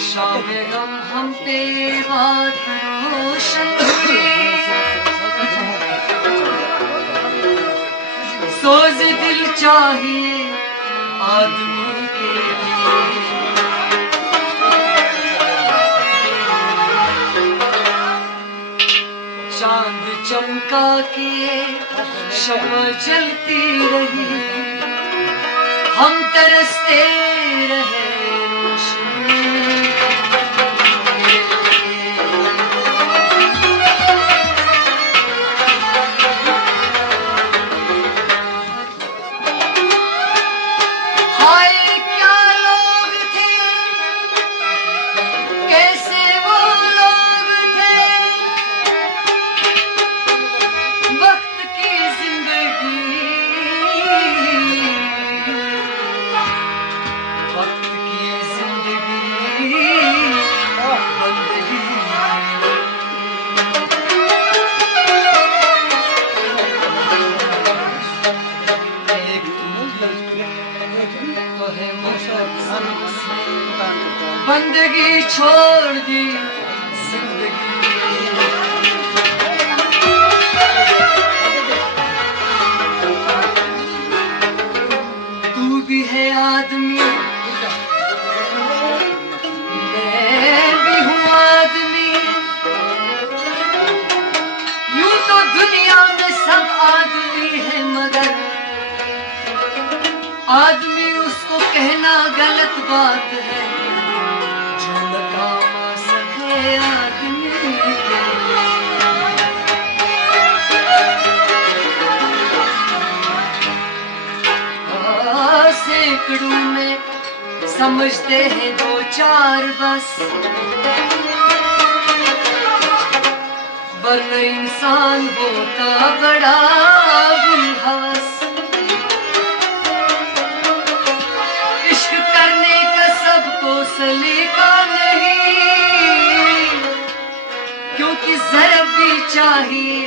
शामे हम पे बात रोशन सोज दिल चाहिए आदमी के लिए। चांद चमका के शम्मा जलती रही, हम तरसते रहे रोशनी। हाय क्या लोग थे, कैसे वो लोग थे, वक्त की जिंदगी, वक्त की जिंदगी बंदगी। एक तो है बंदगी छोड़ दी जिंदगी। तू भी है आदमी, मैं भी हूँ आदमी, यूं तो दुनिया में सब आदमी है, मगर आदमी उसको कहना गलत बात है जो न काम आ सके आदमी के। सैकड़ों में समझते हैं दो चार बस, वरना इंसान होता बड़ा बुलहवस। इश्क करने का सबको सलीका नहीं, क्योंकि जरा भी चाहिए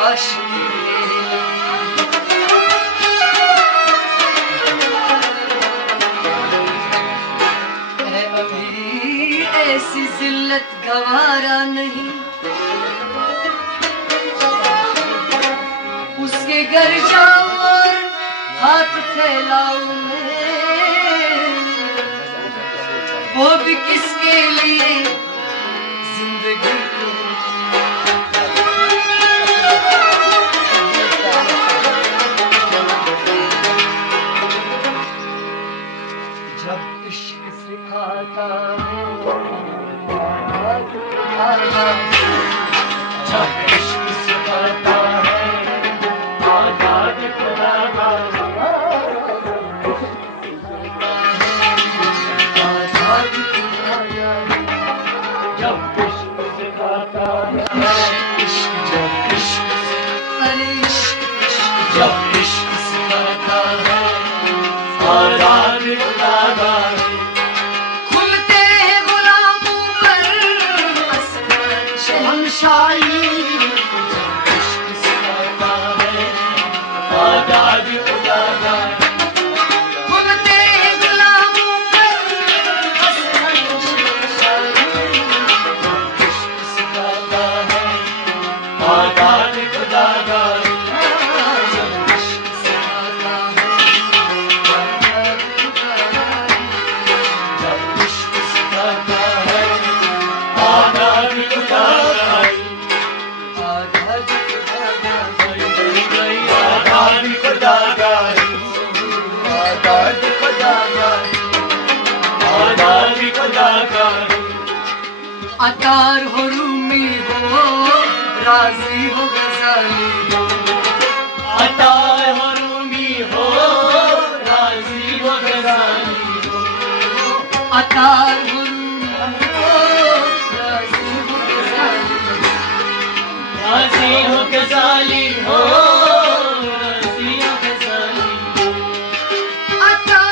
आशिकी के लिए। अभी ऐसी जिल्लत गवारा नहीं, उसके घर जाऊं और हाथ फैलाऊं मैं, वो भी किसके लिए जिंदगी को। जब इश्क सिखाता है जब इश्क सिखाता है आजाद खुदा का, आजाद खुदा का। जब इश्क सिखाता है जब इश्क, अरे इश्क जब इश्क सिखाता है आजाद खुदा का। खुलते हैं गुलामों पर आसमान शहंशाही, जब इश्क सिखाता है आजाद खुदा का। खुलते हैं गुलामों पर आसमान शहंशाही, जब इश्क सिखाता है आजाद खुदा का। जब इश्क सिखाता है आजाद खुदा का, जब इश्क सिखाता है आजाद खुदा का। आजाद खुदा का, आजाद खुदा का, आजाद खुदा का, आजाद खुदा का। अतार हो रूमी हो राजी हो गजाली हो, अतार हो रूमी हो राजी हो गजाली हो, अतार हो रूमी हो राजी हो गजाली हो, राजी हो गजाली हो, राजी हो गजाली हो। अतार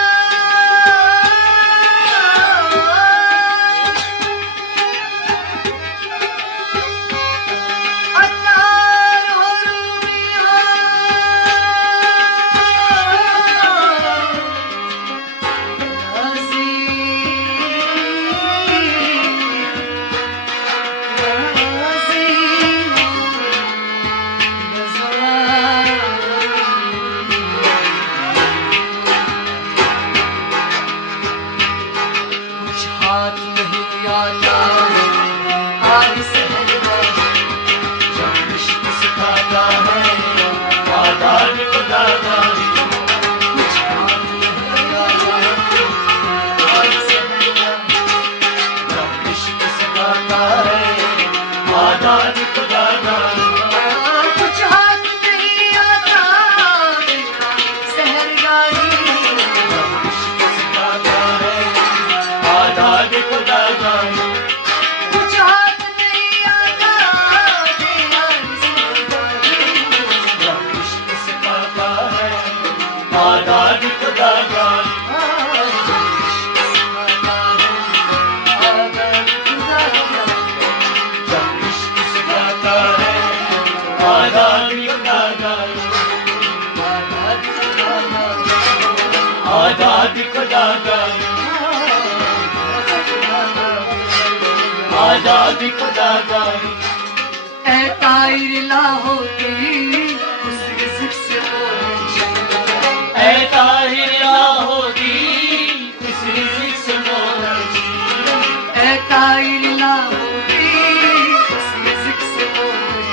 हाथ नहीं आता आज सहरगाही जब इश्क सिखाता है आजाद खुदा गाही कुछ हाथ नहीं आता आज सहरगाही जब इश्क सिखाता है आजाद खुदा गाही कुछ हाथ नहीं आता सहरगाही जब इश्क सिखाता है आजाद खुदा गाही कुछ हाथ नहीं आता जब इश्क सिखाता है आजाद खुदा गाही जब इश्क सिखाता है आजाद खुदा गाही आजाद खुदा गाही आजाद खुदा गाही ऐ ताहिर लाहौरी उस रिज़्क़ से मोहर ऐ ताहिर लाहौरी उस रिज़्क़ से मोहर ऐ ताहिर लाहौरी उस रिज़्क़ से मोहर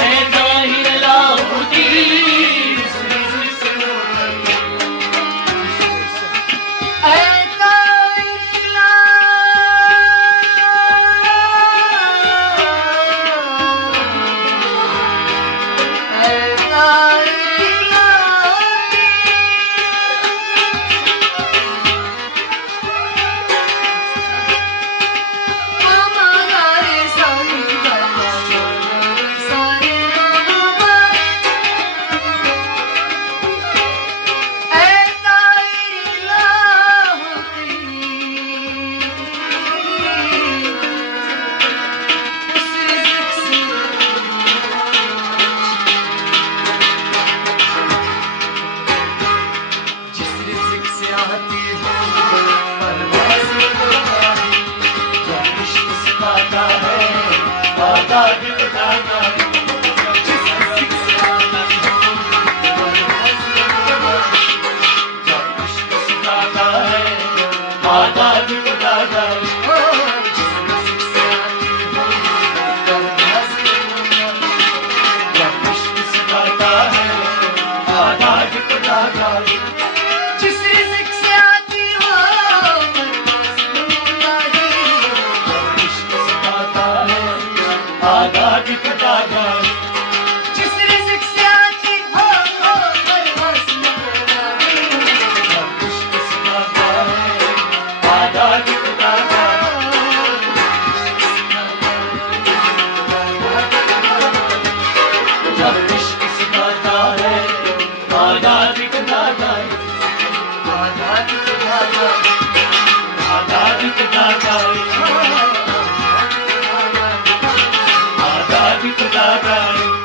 ऐ ताहिर लाहौरी उस रिज़्क़ से मोहर ऐ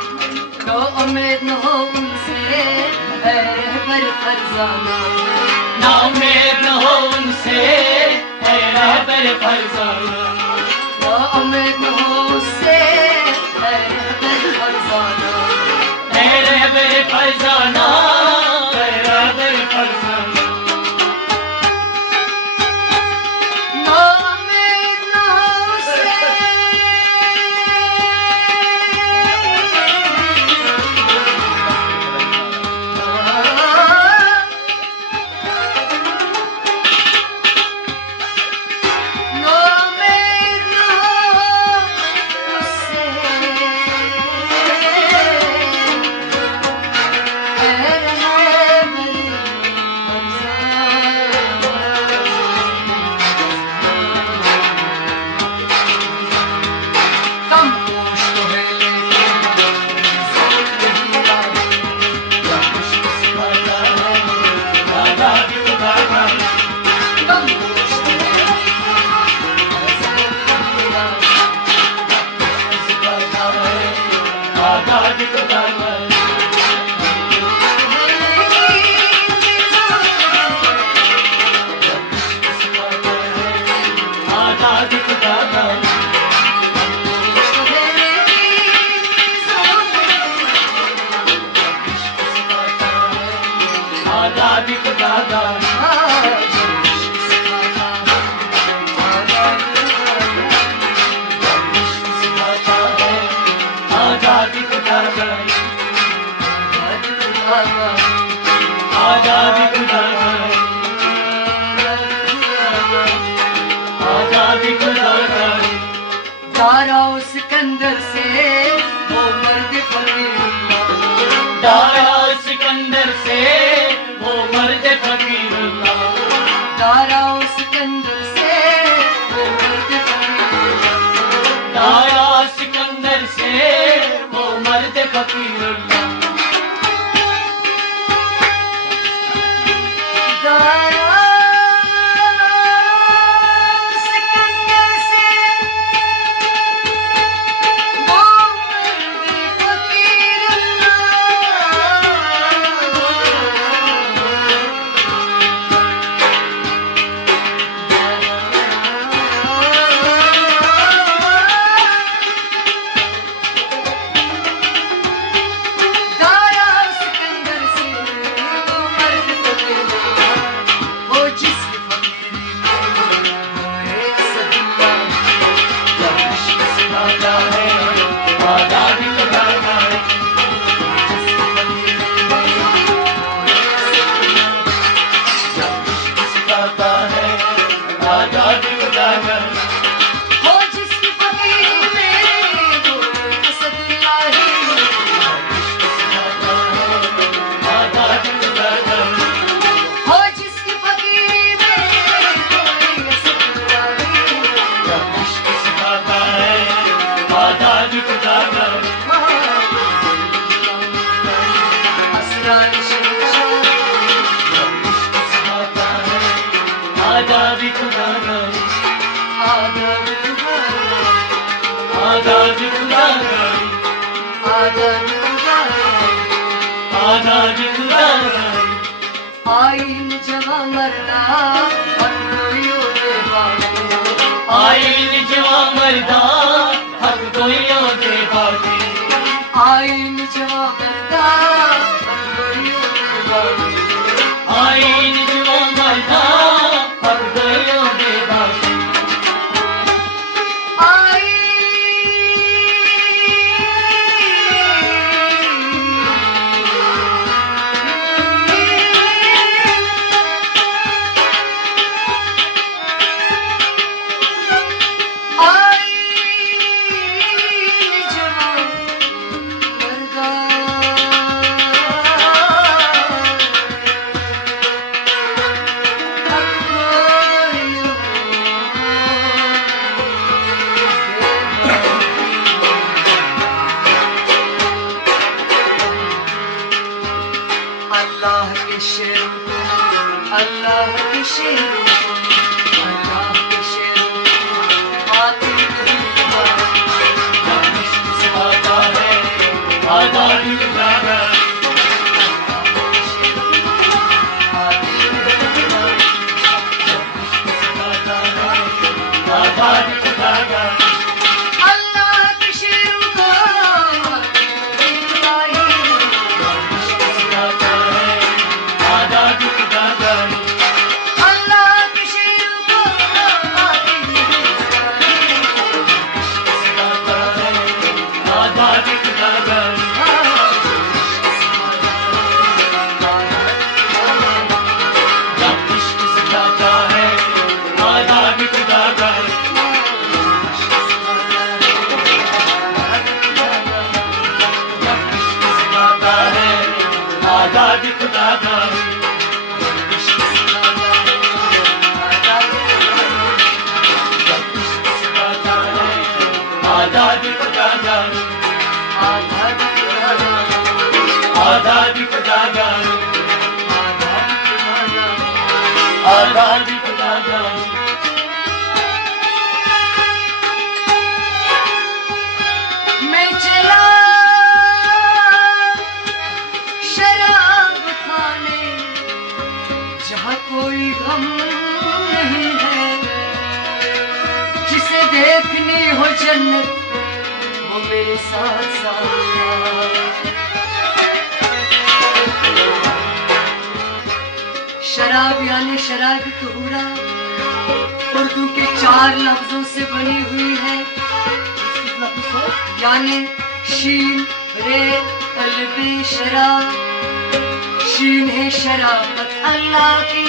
उम्मीद न हो उनसे ऐ रहबर फरजाना ना उम्मीद न हो उनसे ऐ रहबर फरजाना ना उम्मीद न हो उससे ऐ रहबर फरजाना ऐ रहबर फरजाना ऐ रहबर फरजाना ना उम्मीद न हो उससे दारा सिकंदर से वो मर्द फकीरुल्लाह, दारा सिकंदर से वो मर्द फकीरुल्लाह, दारा सिकंदर से वो मर्द फकीरुल्लाह, दारा सिकंदर से वो मर्द फकीरुल्लाह। आइन जवा मरदा हक दोयो दे बाकी, आइन जवा मरदा हक दोयो दे बाकी, आइन जवा मरदा हक दोयो दे बाकी, आइन जवा मरदा हक दोयो दे बाकी। अल्लाह के शेरों को, अल्लाह के शेरों को, अल्लाह के शेरों को आती नहीं बात, जब इश्क से आता है आज़ादी खुदा का, आती नहीं बात, जब इश्क से आता है आज़ादी खुदा का। आज़ादी खुदा का, आज़ादी खुदा का, आज़ादी खुदा का, आज़ादी खुदा का। मैं चला जहाँ कोई गम नहीं है, जिसे देखनी हो जन्नत वो मेरे साथ साथ। शराब यानी शराब तुहरा उर्दू के 4 लफ्जों से बनी हुई है, यानी शीन रे कल्बे शराब, शीन है शराबत अल्लाह की,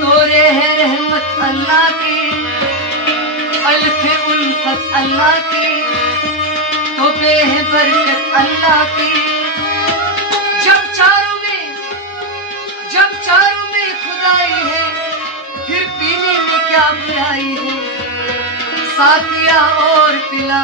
तोरे है रहमत अल्लाह की, अल्फे उल्फत अल्लाह की, तो बेह बरकत अल्लाह की। जब चारों में खुदाई है, फिर पीने में क्या बुराई है। साथिया और पिला